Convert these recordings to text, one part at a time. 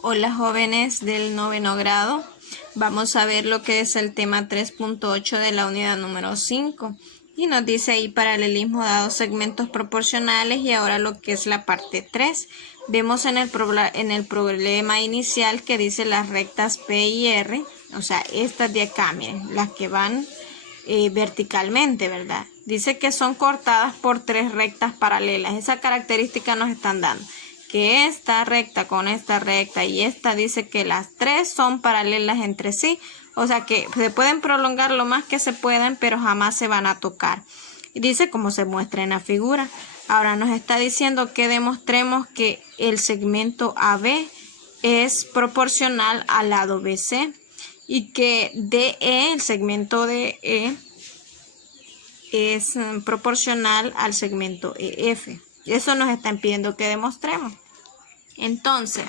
Hola jóvenes del noveno grado, vamos a ver lo que es el tema 3.8 de la unidad número 5 y nos dice ahí paralelismo dado segmentos proporcionales y ahora lo que es la parte 3. Vemos en el problema inicial que dice las rectas P y R, o sea estas de acá, miren, las que van verticalmente, ¿verdad? Dice que son cortadas por tres rectas paralelas, esa característica nos están dando. Que esta recta con esta recta y esta dice que las tres son paralelas entre sí, o sea que se pueden prolongar lo más que se puedan, pero jamás se van a tocar. Y dice como se muestra en la figura. Ahora nos está diciendo que demostremos que el segmento AB es proporcional al lado BC y que DE, el segmento DE, es proporcional al segmento EF. Eso nos están pidiendo que demostremos. Entonces,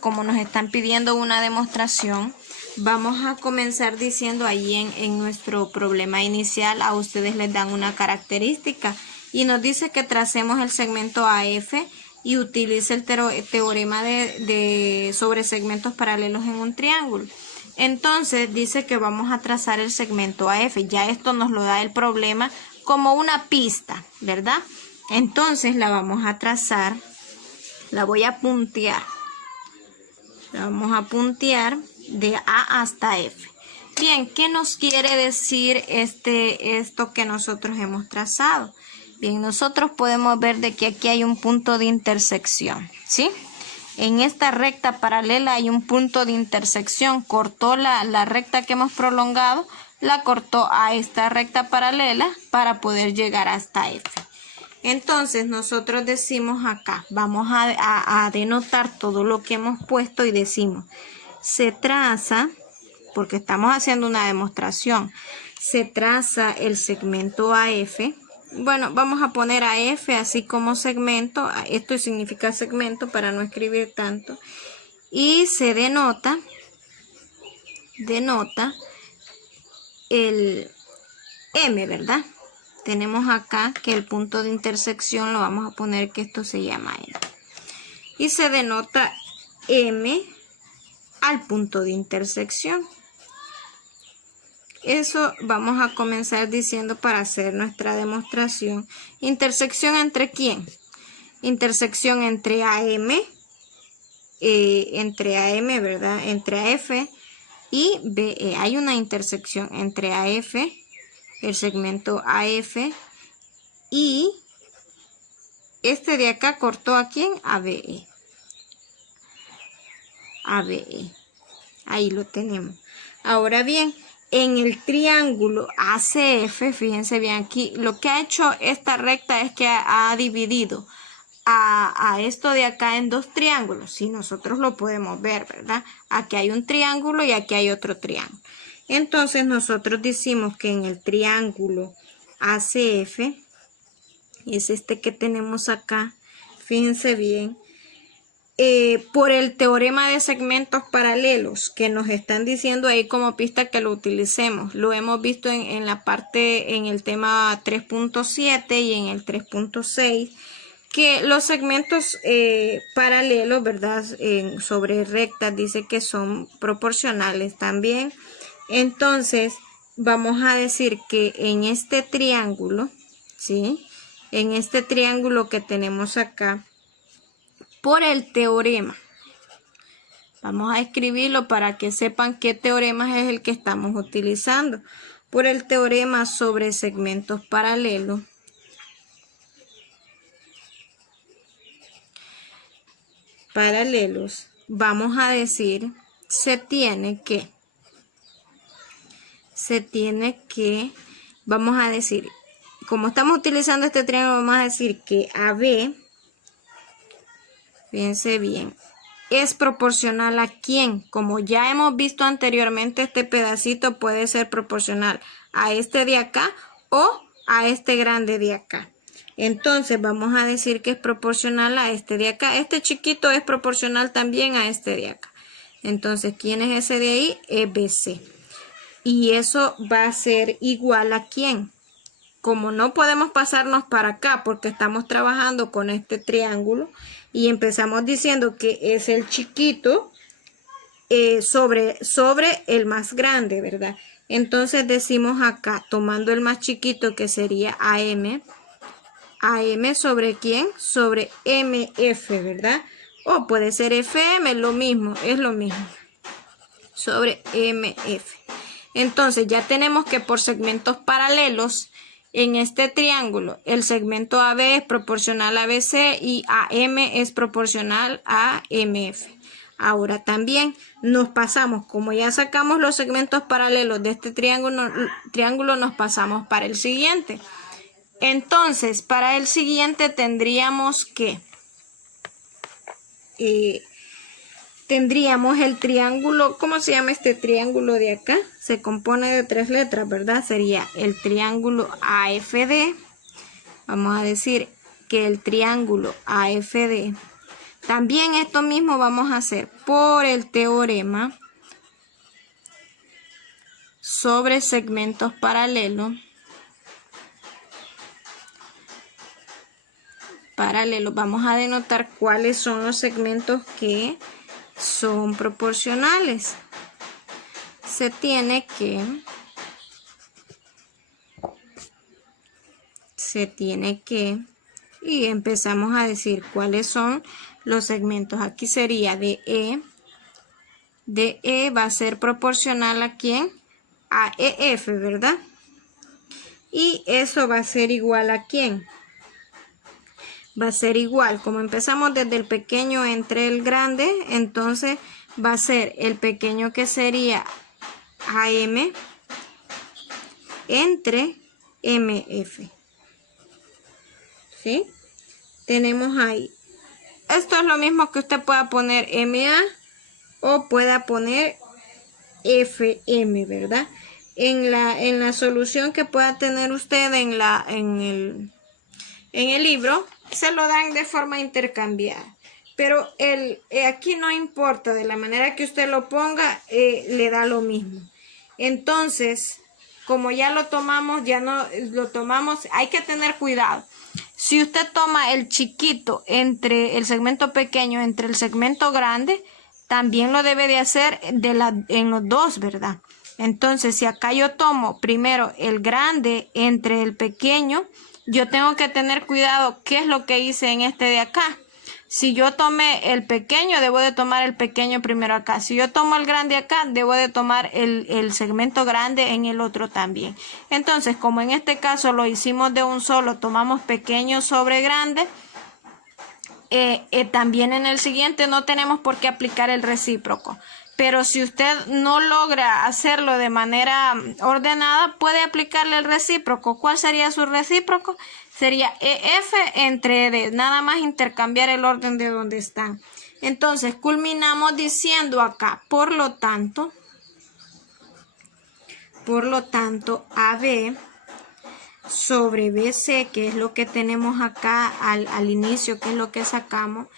como nos están pidiendo una demostración, vamos a comenzar diciendo ahí en nuestro problema inicial, a ustedes les dan una característica y nos dice que tracemos el segmento AF y utilice el teorema sobre segmentos paralelos en un triángulo. Entonces dice que vamos a trazar el segmento AF. Ya esto nos lo da el problema como una pista, ¿verdad? Entonces la vamos a trazar, la voy a puntear. La vamos a puntear de A hasta F. Bien, ¿qué nos quiere decir esto que nosotros hemos trazado? Bien, nosotros podemos ver de que aquí hay un punto de intersección, ¿sí? En esta recta paralela hay un punto de intersección. Cortó la recta que hemos prolongado, la cortó a esta recta paralela para poder llegar hasta F. Entonces nosotros decimos acá, vamos a denotar todo lo que hemos puesto y decimos, se traza, porque estamos haciendo una demostración, se traza el segmento AF. Bueno, vamos a poner AF así como segmento, esto significa segmento para no escribir tanto, y se denota el M, ¿verdad? Tenemos acá que el punto de intersección lo vamos a poner que esto se llama M. Y se denota M al punto de intersección. Eso vamos a comenzar diciendo para hacer nuestra demostración. ¿Intersección entre quién? Intersección entre AM, ¿verdad? Entre AF y BE. Hay una intersección entre AF, el segmento AF, y este de acá cortó a quién, a BE. Ahí lo tenemos. Ahora bien, en el triángulo ACF, fíjense bien aquí, lo que ha hecho esta recta es que ha dividido a esto de acá en dos triángulos. Si nosotros lo podemos ver, ¿verdad? Aquí hay un triángulo y aquí hay otro triángulo. Entonces nosotros decimos que en el triángulo ACF, es este que tenemos acá, fíjense bien, por el teorema de segmentos paralelos que nos están diciendo ahí como pista que lo utilicemos. Lo hemos visto en la parte, en el tema 3.7 y en el 3.6, que los segmentos paralelos, ¿verdad? Sobre rectas dice que son proporcionales también. Entonces, vamos a decir que en este triángulo, ¿sí? En este triángulo que tenemos acá, por el teorema, vamos a escribirlo para que sepan qué teorema es el que estamos utilizando. Por el teorema sobre segmentos paralelos, vamos a decir, se tiene que, vamos a decir, como estamos utilizando este triángulo, vamos a decir que AB, fíjense bien, es proporcional a quién. Como ya hemos visto anteriormente, este pedacito puede ser proporcional a este de acá o a este grande de acá. Entonces vamos a decir que es proporcional a este de acá. Este chiquito es proporcional también a este de acá. Entonces, ¿quién es ese de ahí? Es BC. Y eso va a ser igual a ¿quién? como no podemos pasarnos para acá porque estamos trabajando con este triángulo y empezamos diciendo que es el chiquito sobre el más grande, ¿verdad? Entonces decimos acá, tomando el más chiquito que sería AM sobre ¿quién? Sobre MF, ¿verdad? O puede ser FM, lo mismo, es lo mismo. Sobre MF. Entonces ya tenemos que por segmentos paralelos en este triángulo el segmento AB es proporcional a BC y AM es proporcional a MF. Ahora también nos pasamos, como ya sacamos los segmentos paralelos de este triángulo nos pasamos para el siguiente. Entonces, para el siguiente tendríamos que tendríamos el triángulo, ¿cómo se llama este triángulo de acá? Se compone de 3 letras, ¿verdad? Sería el triángulo AFD. Vamos a decir que el triángulo AFD. También esto mismo vamos a hacer por el teorema sobre segmentos paralelos. Vamos a denotar cuáles son los segmentos que son proporcionales. Se tiene que y empezamos a decir cuáles son los segmentos. Aquí sería DE. DE va a ser proporcional a ¿quién? A EF, ¿verdad? Y eso va a ser igual a ¿quién? Va a ser igual, como empezamos desde el pequeño entre el grande, entonces va a ser el pequeño que sería AM entre MF. ¿Sí? Tenemos ahí. Esto es lo mismo que usted pueda poner MA o pueda poner FM, ¿verdad? En la solución que pueda tener usted en el libro, se lo dan de forma intercambiada. Pero aquí no importa, de la manera que usted lo ponga, le da lo mismo. Entonces, como ya lo tomamos, hay que tener cuidado. Si usted toma el chiquito entre el segmento pequeño, entre el segmento grande, también lo debe de hacer en los dos, ¿verdad? Entonces, si acá yo tomo primero el grande entre el pequeño, yo tengo que tener cuidado qué es lo que hice en este de acá. Si yo tomé el pequeño, debo de tomar el pequeño primero acá. Si yo tomo el grande acá, debo de tomar el segmento grande en el otro también. Entonces, como en este caso lo hicimos de un solo, tomamos pequeño sobre grande, también en el siguiente no tenemos por qué aplicar el recíproco. Pero si usted no logra hacerlo de manera ordenada, puede aplicarle el recíproco. ¿Cuál sería su recíproco? Sería EF entre ED. Nada más intercambiar el orden de donde están. Entonces, culminamos diciendo acá, por lo tanto, AB sobre BC, que es lo que tenemos acá al inicio, que es lo que sacamos,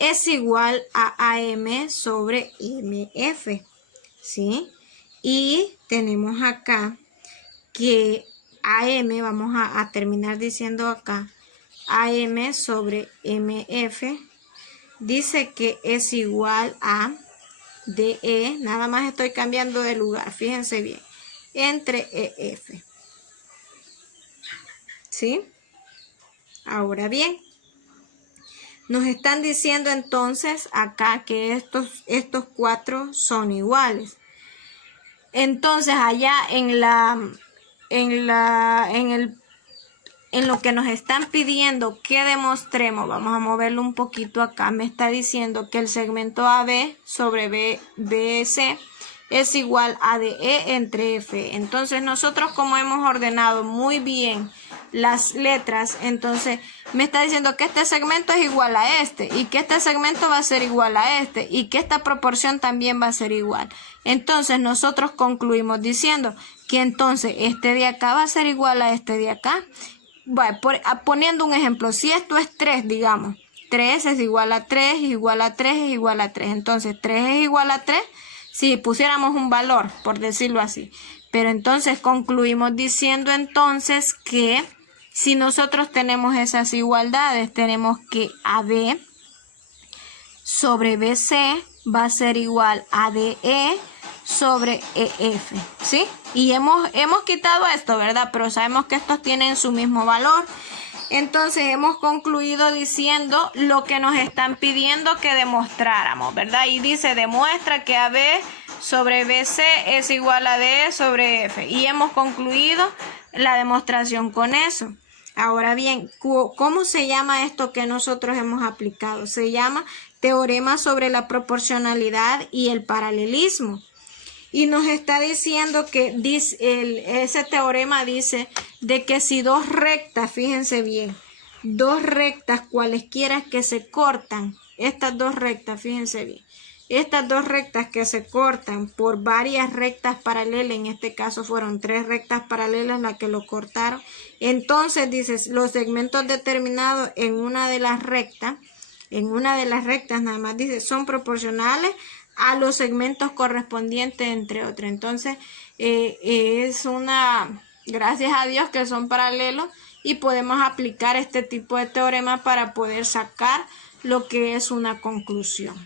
es igual a AM sobre MF, ¿sí? Y tenemos acá que AM, vamos a terminar diciendo acá, AM sobre MF, dice que es igual a DE, nada más estoy cambiando de lugar, fíjense bien, entre EF, ¿sí? Ahora bien, nos están diciendo entonces acá que estos cuatro son iguales. Entonces allá en lo que nos están pidiendo que demostremos, vamos a moverlo un poquito acá, me está diciendo que el segmento AB sobre BC es igual a DE entre F. Entonces nosotros, como hemos ordenado muy bien las letras, entonces me está diciendo que este segmento es igual a este y que este segmento va a ser igual a este y que esta proporción también va a ser igual. Entonces nosotros concluimos diciendo que entonces este de acá va a ser igual a este de acá. Bueno, poniendo un ejemplo, si esto es 3, digamos, 3 es igual a 3, es igual a 3, es igual a 3. Entonces 3 es igual a 3 si pusiéramos un valor, por decirlo así. Pero entonces concluimos diciendo entonces que Si nosotros tenemos esas igualdades, tenemos que AB sobre BC va a ser igual a DE sobre EF, ¿sí? Y hemos quitado esto, ¿verdad? Pero sabemos que estos tienen su mismo valor. Entonces hemos concluido diciendo lo que nos están pidiendo que demostráramos, ¿verdad? Y dice, demuestra que AB sobre BC es igual a DE sobre F. Y hemos concluido la demostración con eso. Ahora bien, ¿cómo se llama esto que nosotros hemos aplicado? Se llama teorema sobre la proporcionalidad y el paralelismo. Y nos está diciendo que ese teorema dice de que si dos rectas, fíjense bien, dos rectas cualesquiera que se cortan, estas dos rectas, fíjense bien, estas dos rectas que se cortan por varias rectas paralelas, en este caso fueron 3 rectas paralelas las que lo cortaron, entonces dices, los segmentos determinados en una de las rectas nada más dice, son proporcionales a los segmentos correspondientes, entre otros. Entonces, gracias a Dios que son paralelos y podemos aplicar este tipo de teorema para poder sacar lo que es una conclusión.